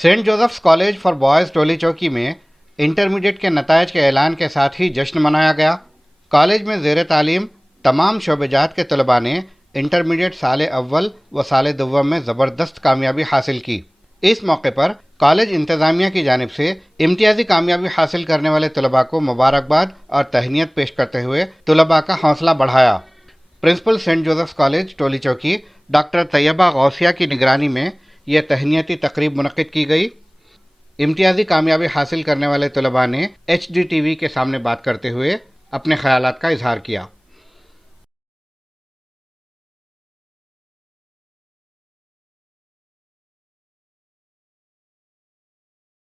Saint Joseph's College for Boys Toli Chowki में intermediate के नतायज के ऐलान के साथ ही जश्न मनाया गया। कॉलेज में ज़ेर तालीम तमाम शोबेजात के तलबा ने इंटरमीडिएट साल अव्वल व साल दुव्वम में ज़बरदस्त कामयाबी हासिल की। इस मौके पर कॉलेज इंतज़ामिया की जानिब से इम्तियाज़ी कामयाबी हासिल करने वाले तलबा को मुबारकबाद और तहनीत पेश करते हुए तलबा का हौसला बढ़ाया। प्रिंसिपल सेंट जोसेफ्स कॉलेज टोली चौकी डॉक्टर तैयबा गौसिया की निगरानी में यह तहनीती तकरीब मुनक़िद की गई। इम्तियाज़ी कामयाबी हासिल करने वाले तलबा ने HDTV के सामने बात करते हुए अपने ख़यालात का इजहार किया।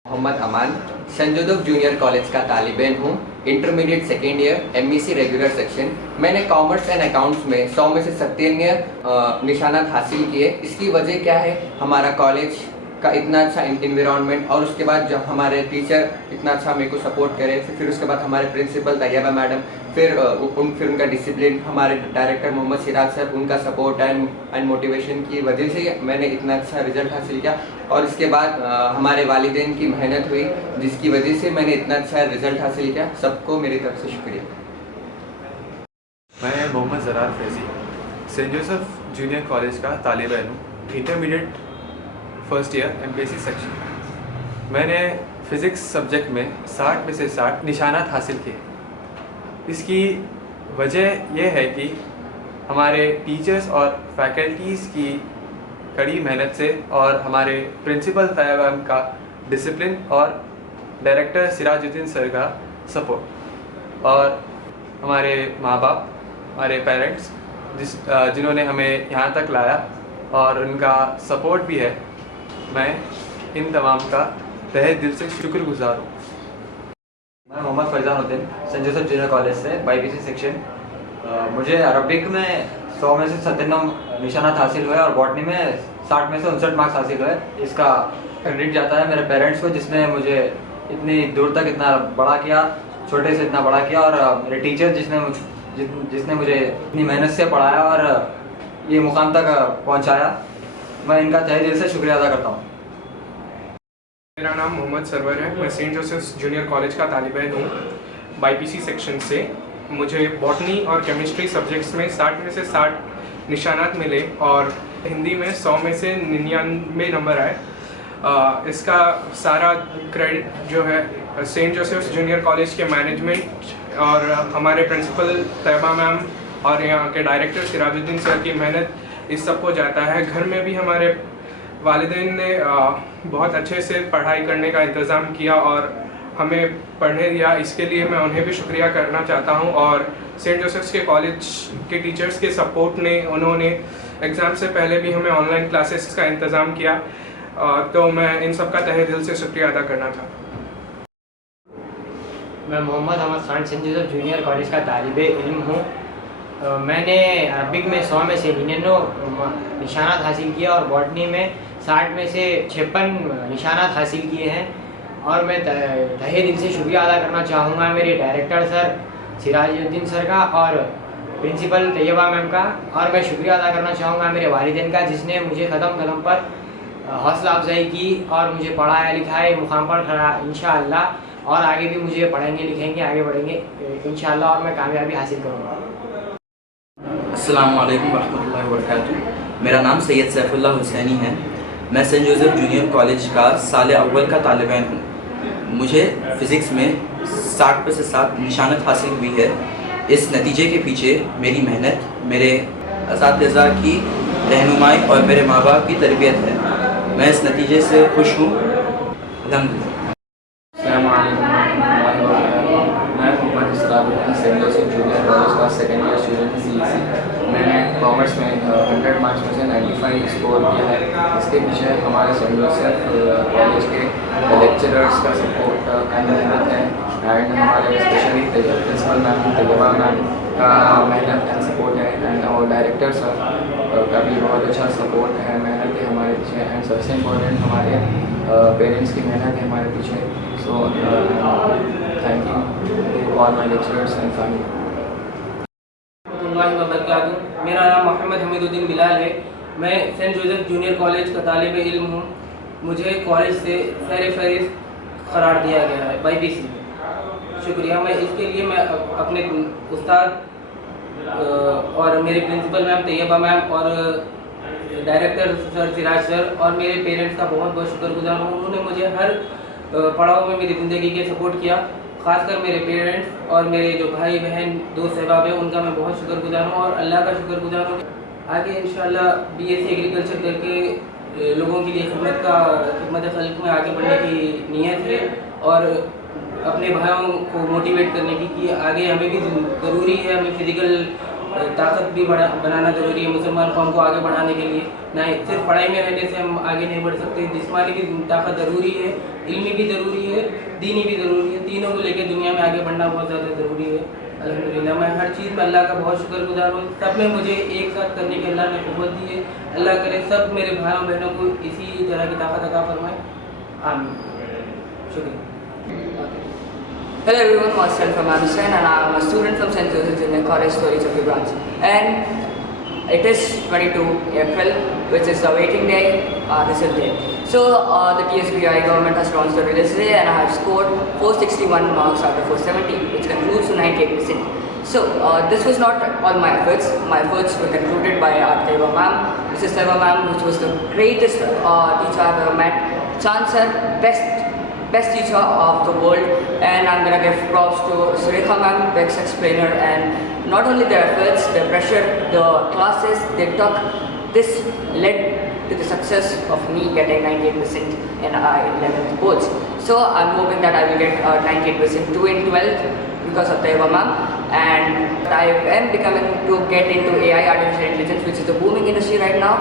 मोहम्मद अमान सेंट जोसेफ जूनियर कॉलेज का तालिब हूँ। Intermediate second year MSc regular section. मैंने कॉमर्स एंड अकाउंट्स में 100 में से 97 निशानात हासिल किए। इसकी वजह क्या है? हमारा कॉलेज का इतना अच्छा इन्वायरमेंट, और उसके बाद जब हमारे टीचर इतना अच्छा मेरे को सपोर्ट करे, फिर उसके बाद हमारे प्रिंसिपल तैयबा मैडम, फिर उनका डिसिप्लिन, हमारे डायरेक्टर मोहम्मद सिराज सर, उनका सपोर्ट एंड मोटिवेशन की वजह से मैंने इतना अच्छा रिजल्ट हासिल किया। और इसके बाद हमारे वालिदैन की मेहनत हुई, जिसकी वजह से मैंने इतना अच्छा रिजल्ट हासिल किया। सबको मेरी तरफ से शुक्रिया। मैं Mohammed Zarar Faizi Saint Joseph junior college का तालिब इल्म हूँ। इंटरमीडिएट फर्स्ट ईयर MPSC सेक्शन। मैंने फ़िज़िक्स सब्जेक्ट में 60 में से 60 निशानात हासिल किए। इसकी वजह यह है कि हमारे टीचर्स और फैकल्टीज़ की कड़ी मेहनत से, और हमारे प्रिंसिपल तैयबा का डिसिप्लिन, और डायरेक्टर सिराजुद्दीन सर का सपोर्ट, और हमारे माँ बाप, हमारे पेरेंट्स जिन्होंने हमें यहाँ तक लाया, और उनका सपोर्ट भी है। मैं इन तमाम का तहे दिल से शुक्रगुजार हूँ। मैं Mohammed Faizanuddin Saint Joseph junior College से BPC सेक्शन। मुझे अरबिक में 100 में से 97 निशानात हासिल हुए, और बॉटनी में 60 में से 59 मार्क्स हासिल हुए। इसका क्रेडिट जाता है मेरे पेरेंट्स को, जिसने मुझे इतनी दूर तक इतना बड़ा किया, छोटे से इतना बड़ा किया, और मेरे टीचर जिसने मुझे इतनी मेहनत से पढ़ाया और ये मुकाम तक पहुँचाया। मैं इनका तहे दिल से शुक्रिया अदा करता हूँ। मेरा नाम मोहम्मद सरवर है। मैं सेंट जोसेफ्स जूनियर कॉलेज का तालिब इल्म हूँ BPC सेक्शन से। मुझे बॉटनी और केमिस्ट्री सब्जेक्ट्स में 60 में से 60 निशानात मिले, और हिंदी में 100 में से 99 नंबर आए। इसका सारा क्रेडिट जो है सेंट जोसेफ्स जूनियर कॉलेज के मैनेजमेंट और हमारे प्रिंसिपल तैयबा मैम और यहाँ के डायरेक्टर सिराजुद्दीन सर की मेहनत, इस सब को जाता है। घर में भी हमारे वालिदैन ने बहुत अच्छे से पढ़ाई करने का इंतज़ाम किया और हमें पढ़ने दिया। इसके लिए मैं उन्हें भी शुक्रिया करना चाहता हूँ। और सेंट जोसेफ्स के कॉलेज के टीचर्स के सपोर्ट ने, उन्होंने एग्ज़ाम से पहले भी हमें ऑनलाइन क्लासेस का इंतज़ाम किया। तो मैं इन सब का तहे दिल से शुक्रिया अदा करना चाहता हूँ। मैं Mohammed Ahmed Khan Saint Joseph junior college का तालिब इल्म हूँ। मैंने अरबिक में 100 में से 99 निशानात हासिल किए, और बॉटनी में 60 में से 56 निशानात हासिल किए हैं। और मैं तहे दिल से शुक्रिया अदा करना चाहूँगा मेरे डायरेक्टर सर सिराजुद्दीन सर का, और प्रिंसिपल तैयबा मैम का। और मैं शुक्रिया अदा करना चाहूँगा मेरे वालिदैन का, जिसने मुझे कदम कदम पर हौसला अफजाई की और मुझे पढ़ाया लिखाया, मुकाम पर खड़ा इंशाअल्लाह। और आगे भी मुझे पढ़ेंगे लिखेंगे, आगे बढ़ेंगे इंशाअल्लाह, और मैं कामयाबी हासिल करूँगा। अस्सलामु अलैकुम वरहमतुल्लाहि वबरकातुहू। मेरा नाम सैयद सैफुल्लाह हुसैनी है। मैं सेंट जोसेफ जूनियर कॉलेज का साल अव्वल का तालिब इल्म हूँ। मुझे फ़िज़िक्स में 60 में से 60 निशानत हासिल हुई है। इस नतीजे के पीछे मेरी मेहनत, मेरे असातिज़ा की रहनुमाई और मेरे माँ बाप की तरबियत है। मैं इस नतीजे से खुश हूँ, अल्हम्दुलिल्लाह। मैं Mohammed Israruddin Saint Joseph junior college का सेकेंड ईयर स्टूडेंट CEC। मैंने कॉमर्स में 100 मार्क्स में से 95 स्कोर किया है। इसके पीछे हमारे सेंट जोसेफ कॉलेज के लेक्चरर्स का सपोर्ट एंड मेहनत है, एंड हमारे specially principal ma'am Taiba ma'am का मेहनत एंड सपोर्ट है, एंड और डायरेक्टर सर का भी बहुत अच्छा सपोर्ट है, मेहनत है हमारे पीछे। एंड सबसे इम्पोर्टेंट हमारे पेरेंट्स की मेहनत है हमारे पीछे। So thank you all my lecturers and family. मेरा नाम मोहम्मद हमीदुद्दीन बिलाल है। मैं सेंट जोसेफ जूनियर कॉलेज का तालिब इल्म हूँ। मुझे कॉलेज से सैर-ए-फ़हरिस्त करार दिया गया है YPC। शुक्रिया। मैं इसके लिए मैं अपने उस्ताद और मेरे प्रिंसिपल मैम तैयबा मैम और डायरेक्टर सर सिराज सर और मेरे पेरेंट्स का बहुत बहुत शुक्रगुजार हूँ। उन्होंने मुझे हर पड़ाव में मेरी ज़िंदगी के सपोर्ट किया। ख़ासकर मेरे पेरेंट्स और मेरे जो भाई बहन दोस्त अहबाब हैं उनका मैं बहुत शुक्रगुजार हूँ और अल्लाह का शुक्रगुजार हूँ। आगे इंशाल्लाह BSc एग्रीकल्चर करके लोगों के लिए खिदमत खल्क में आगे बढ़ने की नीयत है और अपने भाइयों को मोटिवेट करने की कि आगे हमें भी ज़रूरी है, हमें फिज़िकल ताकत भी बनाना ज़रूरी है मुसलमान कौम को आगे बढ़ाने के लिए। ना सिर्फ पढ़ाई में रहने से हम आगे नहीं बढ़ सकते, जिस्मानी भी ताकत ज़रूरी है, इल्मी भी ज़रूरी है, दीनी भी ज़रूरी है। तीनों को लेकर दुनिया में आगे बढ़ना बहुत ज़्यादा ज़रूरी है। अल्हम्दुलिल्लाह मैं हर चीज़ में अल्लाह का बहुत शुक्रगुजार हूँ। सब में मुझे एक साथ करने की अल्लाह ने क़ुव्वत दी है। अल्लाह करे सब मेरे भाइयों बहनों को इसी तरह की ताकत अता फरमाए। आमीन। शुक्रिया। Hello everyone, myself I'm Hussain and I'm a student from St. Joseph Junior College, Tori branch. And it is 22 April, which is the waiting day, result day. So the TSBI government has launched the results today and I have scored 461 marks out of 470, which concludes to 98%. So this was not all my efforts. My efforts were concluded by our Taiba ma'am, Mrs. Taiba ma'am, which was the greatest teacher I've ever met. Chancellor, best teacher of the world, and I'm gonna give props to Surekha ma'am, Beck's explainer, and not only their efforts, their pressure, the classes they took, this led to the success of me getting 98% in 11th boards. So I'm hoping that I will get 98% too in 12th because of Taiba ma'am, and I am becoming to get into AI, artificial intelligence, which is the booming industry right now,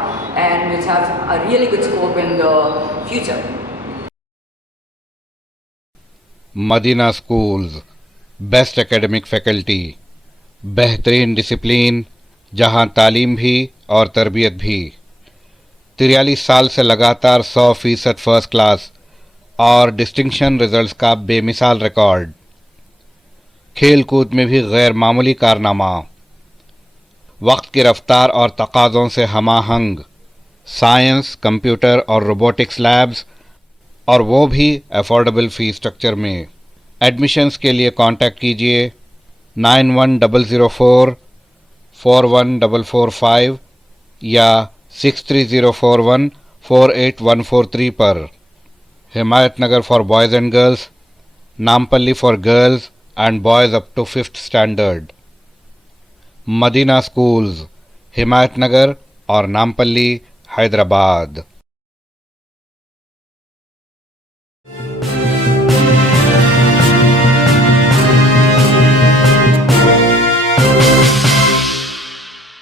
and which has a really good scope in the future. Madina schools, best academic faculty, बेहतरीन discipline, जहां तालीम भी और तरबियत भी। 43 साल से लगातार 100% फर्स्ट क्लास और डिस्टिंक्शन रिजल्ट्स का बेमिसाल रिकॉर्ड। खेल कूद में भी गैर मामूली कारनामा। वक्त की रफ्तार और तकाज़ों से हमाहंग साइंस, कंप्यूटर और रोबोटिक्स लैब्स, और वो भी अफोर्डेबल फ़ी स्ट्रक्चर में। एडमिशन्स के लिए कांटेक्ट कीजिए 9100441445 या 6304148143 पर। Himayat Nagar for boys and girls, Nampally for girls and boys up to 5th standard. Madina schools, Himayat Nagar और नामपल्ली, हैदराबाद।